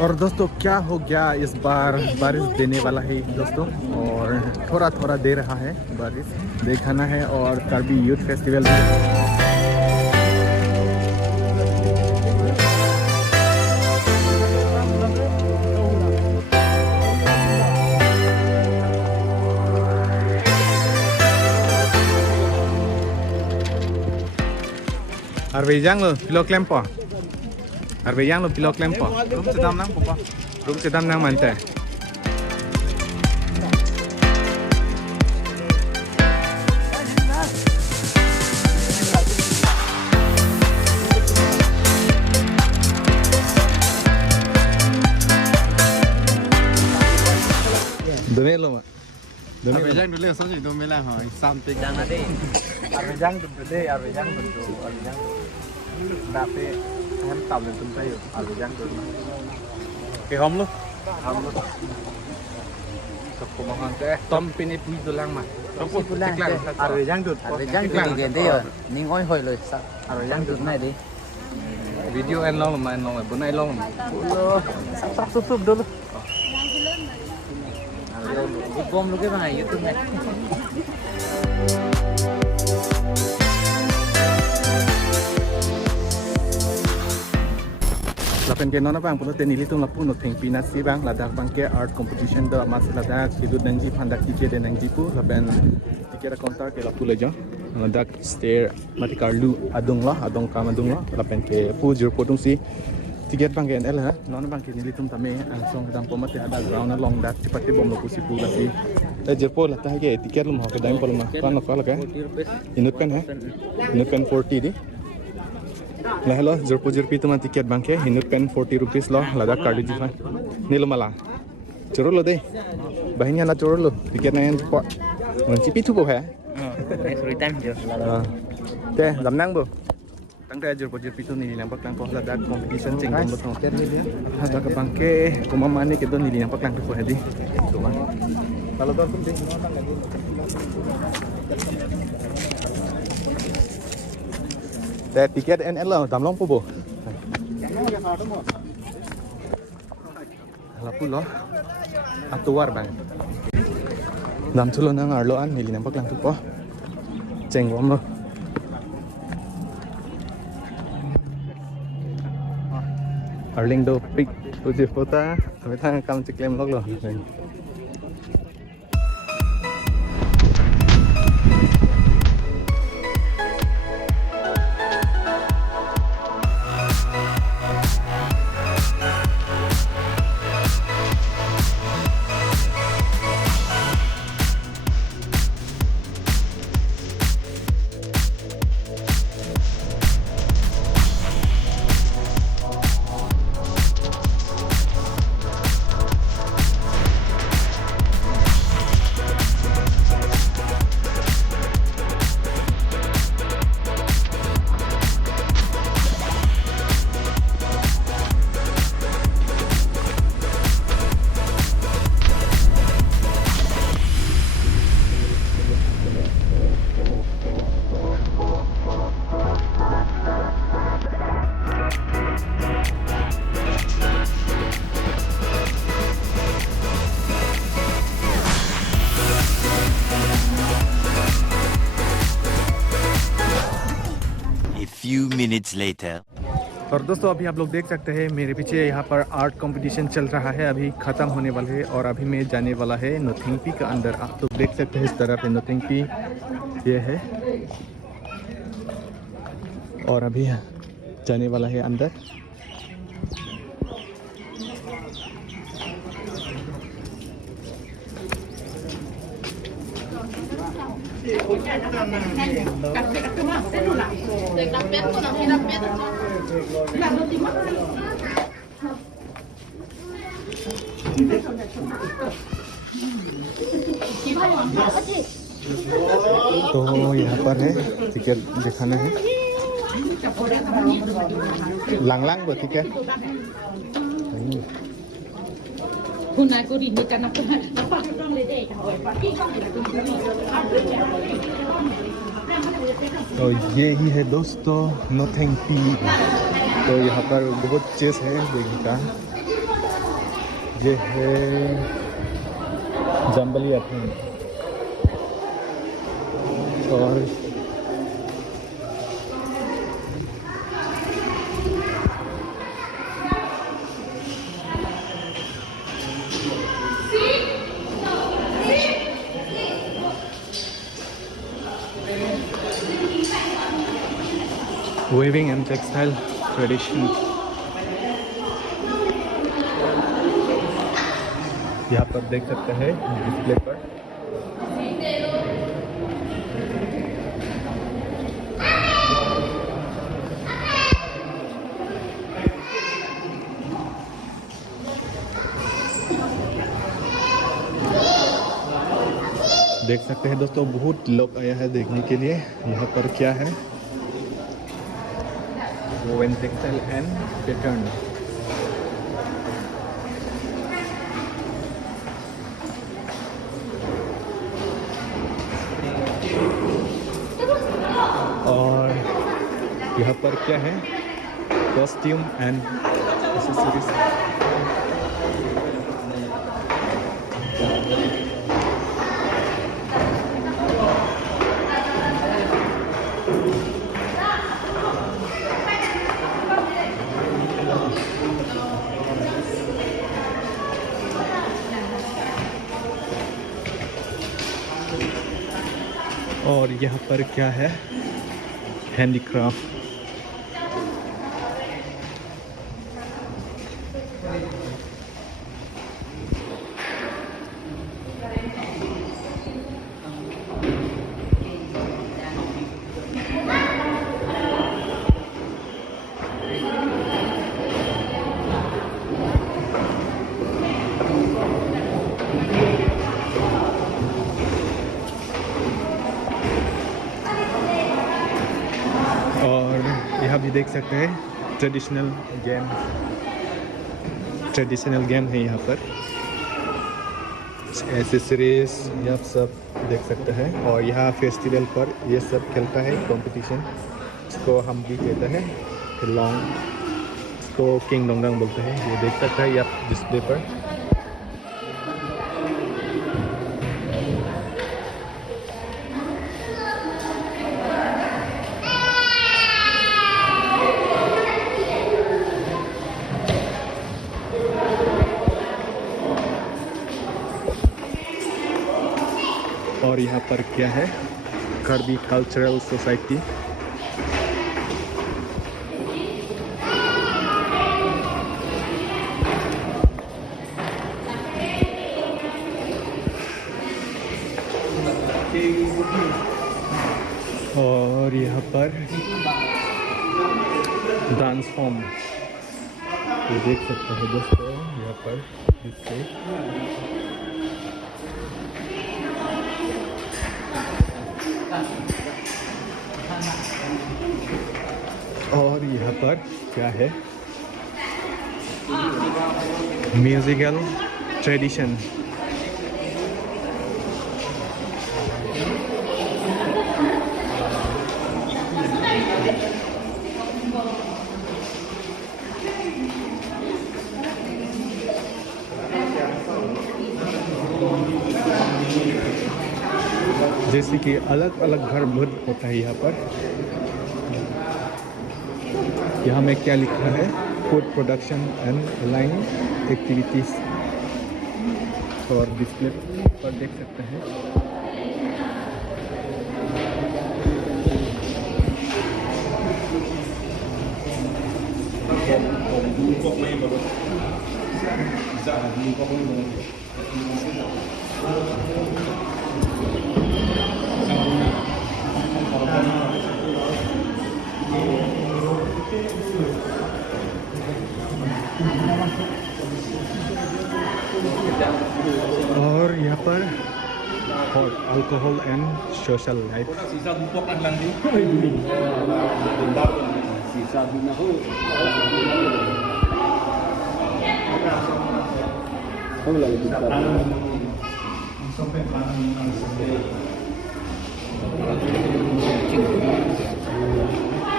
और दोस्तों क्या हो गया, इस बार बारिश देने वाला है दोस्तों, और थोड़ा थोड़ा दे रहा है बारिश, दिखाना है। और कार्बी यूथ फेस्टिवल भी Arbejang lo, pilo klempo. Arbejang lo, pilo klempo. Rum sedam nang popo. Rum sedam nang mante. Done lo ma. Arbejang dulu so jadi dome lah ha something Jangan deh. Arbejang dulu deh, arbejang dulu, arbejang. Dape hem tàu lên tung tay arbejang dulu. Cái hom luôn. Hom luôn. Sokko makan teh. Tom pini pui tulang mah. Pui tulang. Arbejang dulu. Arbejang dulu thì thế rồi. Ning oi hồi rồi sao? Arbejang dulu này đi. Video en long mà en long bữa nay long. Sắp sub dulu. Bom lu cái bài YouTube này. Lapen ke nona bang puno teni litung lapu no theng pinasi bang ladak bang ke art competition do mas ladak kidu nangji phandak ki de nangji pu lapen tikera kontar ke lapu lejo ladak stair mati karlu adung la lapen ke pu jur potung si tiket bang ke nl ha nona bang ke litung tame song dam pomate ada ground long dak tipati bom loku si pu lasi ta jerpo lata ke tiket lum hoke daim polma pan no kala ka inut kan ha inut kan 40 di lah lo jerpo tu mah tiket bang ke hinut pen 40 rupees lo ladak kardu jifa nilo mala choro lo deh bahinnya na choro lo tiket na en po ngon cipi tu bo ha Free time je. te lam nang bo tang te jerpo tu ni nang pak tang ko ladak competition cheng dom lo ladak bang ke kumama ni ke don ni nang pak tang ko hadi tu mah kalau dor tum deh Teh tiket NL lah, damlong po bo. Lapu lo, atuar bang. Dam chulo nang arloan, nili nampak lang po. Cengwam lo. Arling do pic, tujuh kota, sampai tang kam ciklem log lo. Few minutes later. और दोस्तों अभी आप लोग देख सकते हैं मेरे पीछे यहाँ पर आर्ट कंपटीशन चल रहा है, अभी ख़त्म होने वाला है और अभी मैं जाने वाला है नोथिंगपी का अंदर। आप लोग देख सकते हैं इस तरह पे नोथिंगपी ये है और अभी जाने वाला है अंदर। तो यहाँ पर है टिकट दिखाना है lang-lang buat tiket तो ये ही है दोस्तों नोथिंगपी। तो यहाँ पर बहुत चीज़ है देखने का। ये है जम्बली अथन और weaving and textile tradition. यहाँ पर देख सकते हैं डिस्प्ले पर देख सकते हैं दोस्तों, बहुत लोग आया है देखने के लिए। यहाँ पर क्या है, woven textile and pattern. और यहाँ पर क्या है, कॉस्ट्यूम एंड एक्सेसरीज। और यहाँ पर क्या है, हैंडीक्राफ्ट। यहाँ भी देख सकते हैं ट्रेडिशनल गेम है यहाँ पर। एसेसरीज यह सब देख सकते हैं। और यहाँ फेस्टिवल पर ये सब खेलता है कंपटीशन, इसको हम भी कहते हैं लॉन्ग, इसको किंग डोंगरंग बोलते हैं। ये देख सकते हैं आप डिस्प्ले पर। और यहाँ पर क्या है, कर्बी कल्चरल सोसाइटी। और यहाँ पर डांस फॉर्म ये देख सकते हैं दोस्तों, यहाँ पर इससे और यहाँ पर क्या है, म्यूजिकल ट्रेडिशन। जैसे कि अलग अलग घर बहुत होता है यहाँ पर। यहाँ में क्या लिखा है, food production and line activities. और डिस्प्ले पर देख सकते हैं। और यहाँ पर hot alcohol and social life.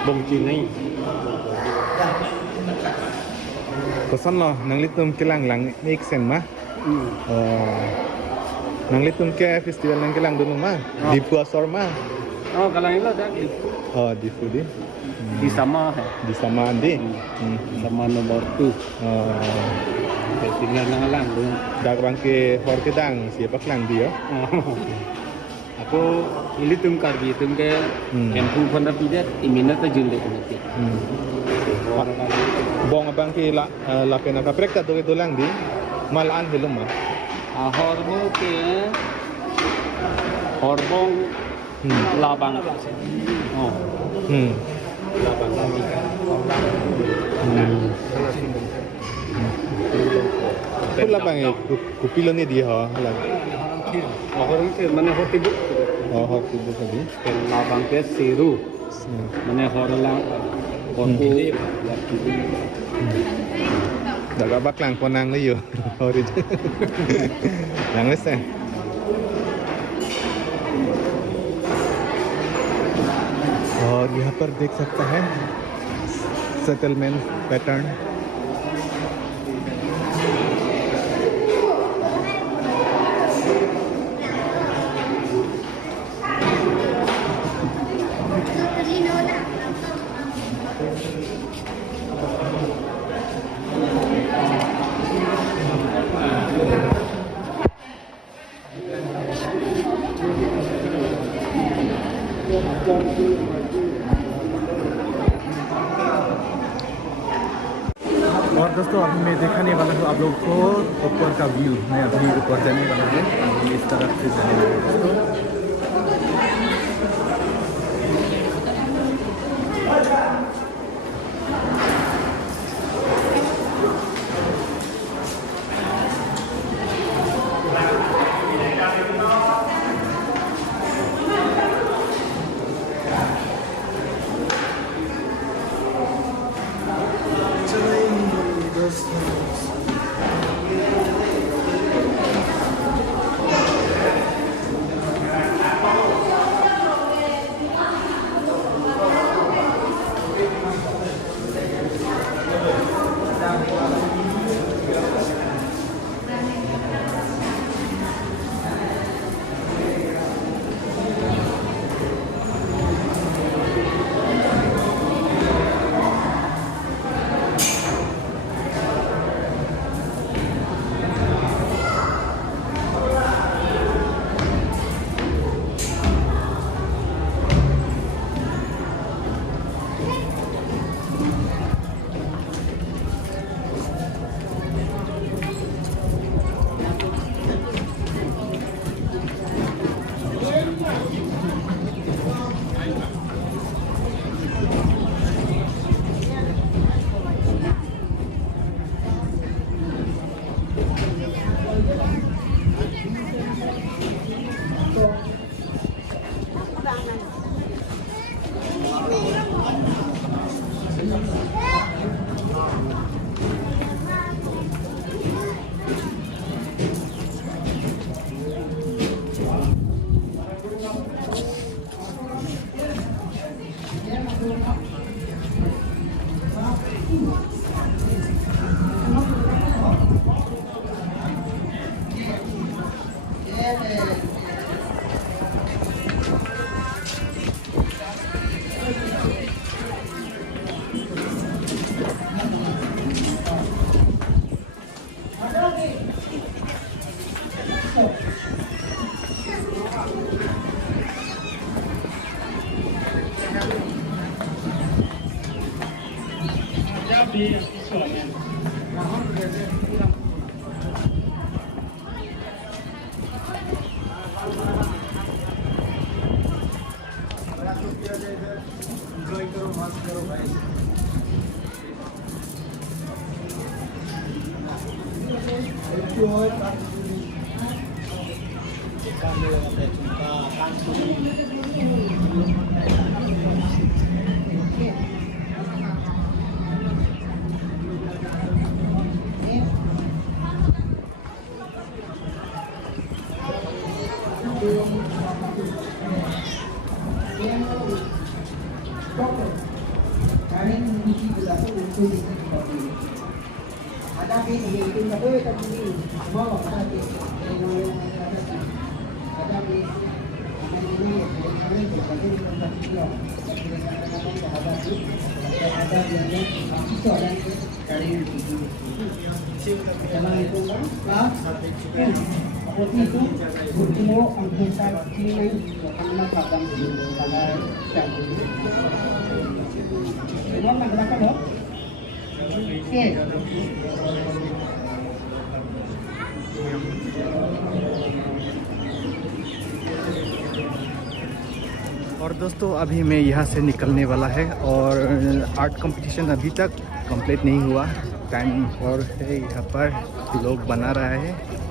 bông chi नहीं pesan loh nang litum kilang lang make sense mah nang litum ke festival nang kilang dulu mah di Puasor mah Oh, kalau ini ada di Fudi di sama di sama andi sama nomor 2. Tinggal nang lang dulu. dak bangke hor kedang siapa kelang dia Aku ini tum karbi tum ke empu panda pidat imina ta jinde nanti. bong abang ke la pena ka prekta to itu lang di malaan hilum mah Horbo ke horbong labang. Oh, labang lagi. Pula bang kupilo ni dia ha lang Orang ke mana hotibu? hor kubu tadi Labang ke seru. Mana horlang horbu. dak abak lang konang ni yo hor itu lang lesen और यहाँ पर देख सकता है settlement pattern और दोस्तों अभी मैं दिखाने वाला हूँ आप लोगों को ऊपर का व्यू मैं अभी ऊपर जाने वाला हूँ इस तरफ से जाने वाला हूँ दोस्तों और दोस्तों अभी मैं यहाँ से निकलने वाला है और आर्ट कंपटीशन अभी तक कंप्लीट नहीं हुआ। टाइम और है, यहाँ पर लोग बना रहा है।